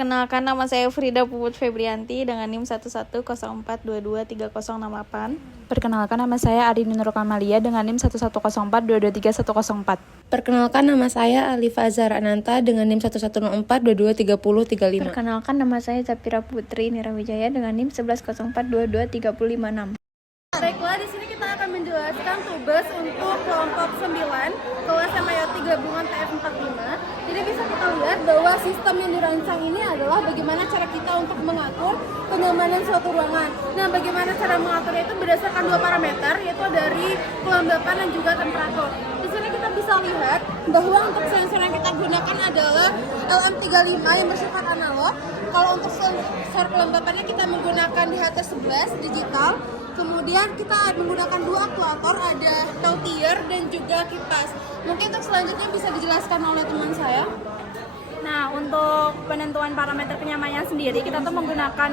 Perkenalkan, nama saya Frida Puput Febrianti dengan NIM 1104223068. Perkenalkan, nama saya Arini Nur Kamalia dengan NIM 1104223104. Perkenalkan, nama saya Alifa Azhar Ananta dengan NIM 1104223035. Perkenalkan, nama saya Zafira Putri Nirawijaya dengan NIM 1104223056. Baiklah, di sini kita akan menjelaskan tugas untuk kelompok 9 kelas MIOT gabungan TF45. Jadi bisa kita lihat bahwa sistem yang dirancang ini adalah bagaimana cara kita untuk mengatur kenyamanan suatu ruangan. Nah, bagaimana cara mengaturnya itu berdasarkan dua parameter, yaitu dari kelembapan dan juga temperatur. Di sini kita bisa lihat bahwa untuk sensor yang kita gunakan adalah LM35 yang bersifat analog. Kalau untuk sensor kelembapannya kita menggunakan DHT11 digital. Kemudian kita menggunakan dua aktuator, ada Tautier dan juga kipas. Mungkin untuk selanjutnya bisa dijelaskan oleh teman saya. Nah, untuk penentuan parameter kenyamanan sendiri, kita tuh menggunakan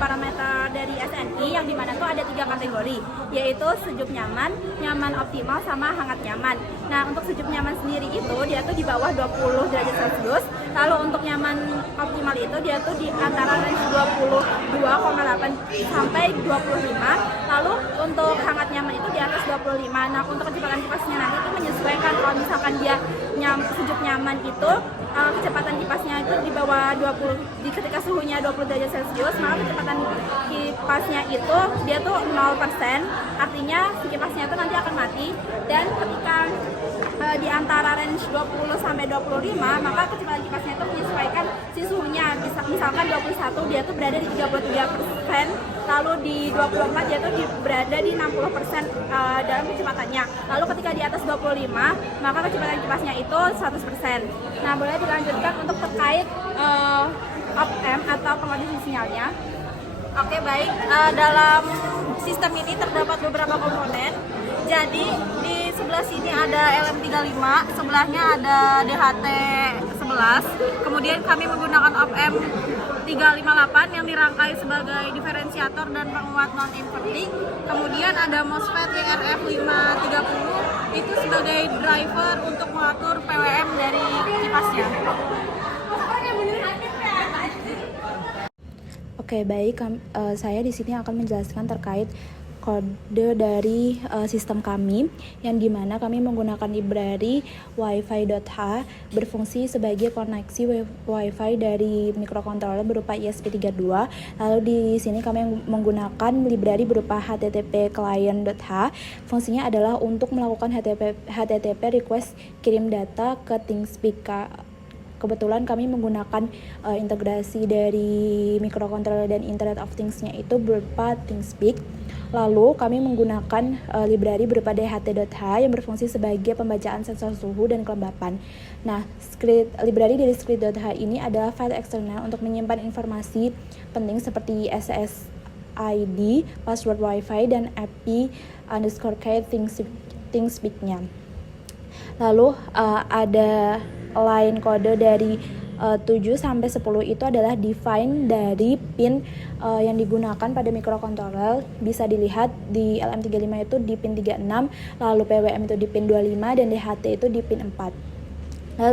parameter dari SNI yang dimana tuh ada 3 kategori, yaitu sejuk nyaman, nyaman optimal, sama hangat nyaman. Nah, untuk sejuk nyaman sendiri itu dia tuh di bawah 20 derajat Celcius. Lalu untuk nyaman optimal itu dia tuh di antara range 22,8 sampai 25. Lalu untuk hangat nyaman itu di atas 25. Nah, untuk kecepatan kipasnya nanti itu menyesuaikan. Kalau misalkan dia sejuk nyaman itu kecepatan kipasnya itu di bawah 20, ketika suhunya 20 derajat Celcius, maka kecepatan kipasnya itu dia tuh 0%, artinya si kipasnya itu nanti akan mati. Dan ketika di antara range 20 sampai 25, maka kecepatan kipasnya itu menyesuaikan si suhunya. Misalkan 21 dia tuh berada di 33%, lalu di 24 dia tuh berada di 60% dalam kecepatannya. Lalu ketika di atas 25, maka kecepatan kipasnya itu 100%. Nah, boleh dilanjutkan untuk terkait op-amp atau pengkondisi sinyalnya. Oke, baik. Dalam sistem ini terdapat beberapa komponen. Jadi di sebelah sini ada LM35, sebelahnya ada DHT11. Kemudian kami menggunakan op-amp 358 yang dirangkai sebagai diferensiator dan penguat non-inverting. Kemudian ada MOSFET YRF530 itu sebagai driver untuk mengatur PWM dari kipasnya. Oke, baik. Saya di sini akan menjelaskan terkait kode dari sistem kami, yang dimana kami menggunakan library wifi.h berfungsi sebagai koneksi wifi dari microcontroller berupa ESP32. Lalu di sini kami menggunakan library berupa http client.h. Fungsinya adalah untuk melakukan HTTP request kirim data ke ThinkSpeak. Kebetulan kami menggunakan integrasi dari microcontroller dan Internet of Things-nya itu berupa ThinkSpeak. Lalu kami menggunakan library berupa dht.h yang berfungsi sebagai pembacaan sensor suhu dan kelembapan. Nah, library dari script.h ini adalah file eksternal untuk menyimpan informasi penting seperti SSID, password Wi-Fi, dan IP_key ThinkSpeak-nya. Lalu ada line kode dari 7 sampai 10 itu adalah define dari pin yang digunakan pada microcontroller. Bisa dilihat di LM35 itu di pin 36, lalu PWM itu di pin 25, dan DHT itu di pin 4.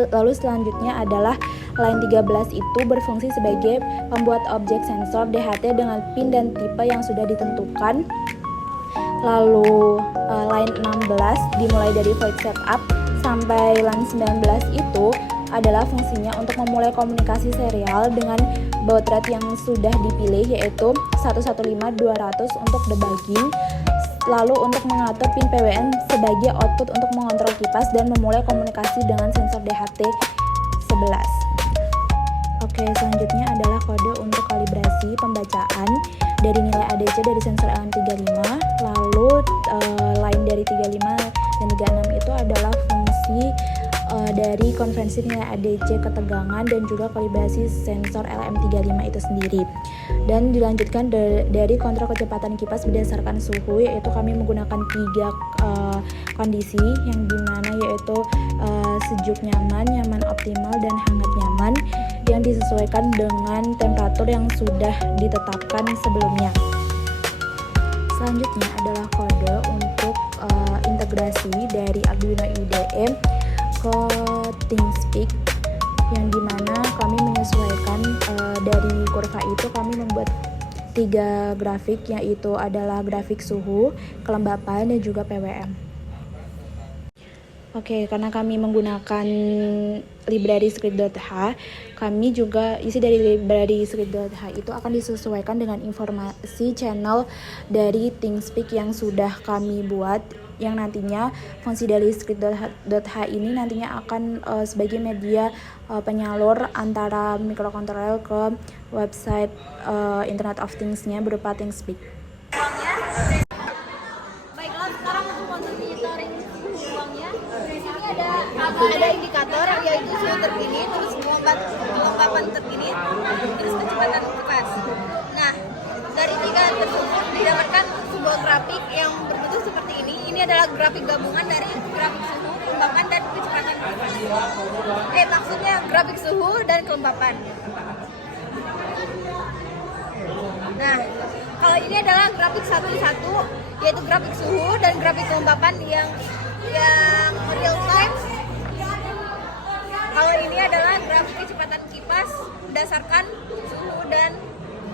Lalu selanjutnya adalah line 13 itu berfungsi sebagai pembuat objek sensor DHT dengan pin dan tipe yang sudah ditentukan. Lalu line 16 dimulai dari void setup sampai line 19 itu adalah fungsinya untuk memulai komunikasi serial dengan baud rate yang sudah dipilih, yaitu 115/200 untuk debugging. Lalu untuk mengatur pin PWM sebagai output untuk mengontrol kipas dan memulai komunikasi dengan sensor DHT11. Oke, selanjutnya adalah kode untuk kalibrasi pembacaan dari nilai ADC dari sensor LM35. Lalu line dari 35 dan 36 itu adalah fungsi dari konvensi nilai ADC ketegangan dan juga kalibrasi sensor LM35 itu sendiri. Dan dilanjutkan dari kontrol kecepatan kipas berdasarkan suhu, yaitu kami menggunakan 3 kondisi yang dimana yaitu sejuk nyaman, nyaman optimal, dan hangat nyaman yang disesuaikan dengan temperatur yang sudah ditetapkan sebelumnya. Selanjutnya adalah kode untuk integrasi dari Arduino IDE ke ThinkSpeak. yang dimana kami menyesuaikan dari kurva itu kami membuat 3 grafik, yaitu adalah grafik suhu, kelembapan, dan juga PWM. Oke, karena kami menggunakan library script.h, kami juga isi dari library script.h itu akan disesuaikan dengan informasi channel dari ThinkSpeak yang sudah kami buat, yang nantinya fungsi dari script.h ini nantinya akan sebagai media penyalur antara microcontroller ke website Internet of Things-nya berupa ThinkSpeak. Baiklah, sekarang untuk monitoring suhu ruangnya, di sini ada indikator yaitu suhu terkini, terus kelembapan terkini, terus kecepatan kipas. Nah, dari 3 tersebut didapatkan sebuah grafik yang berbentuk seperti ini. Ini adalah grafik gabungan dari grafik suhu, kelembapan, dan kecepatan kipas. Maksudnya grafik suhu dan kelembapan. Nah, kalau ini adalah grafik satu-satu, yaitu grafik suhu dan grafik kelembapan yang real time. Kalau ini adalah grafik kecepatan kipas berdasarkan suhu dan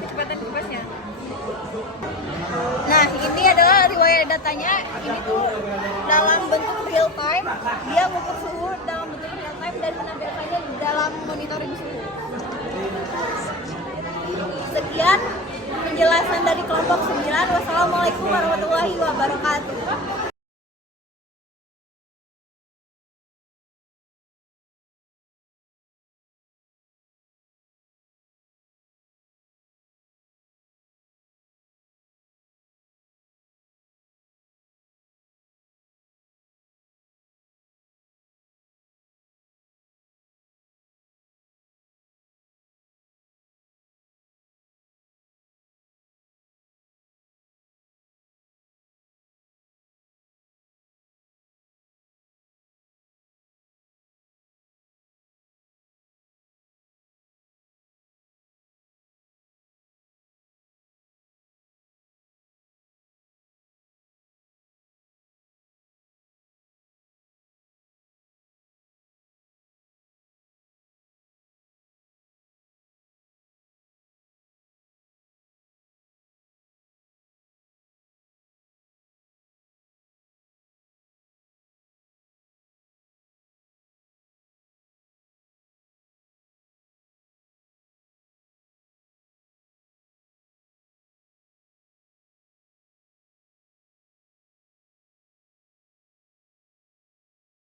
kecepatan kipasnya. Nah, ini adalah riwayat datanya. Ini tuh dalam bentuk real time. Dia mengukur suhu dalam bentuk real time dan menampilkannya dalam monitoring suhu. Sekian penjelasan dari kelompok 9. Wassalamualaikum warahmatullahi wabarakatuh.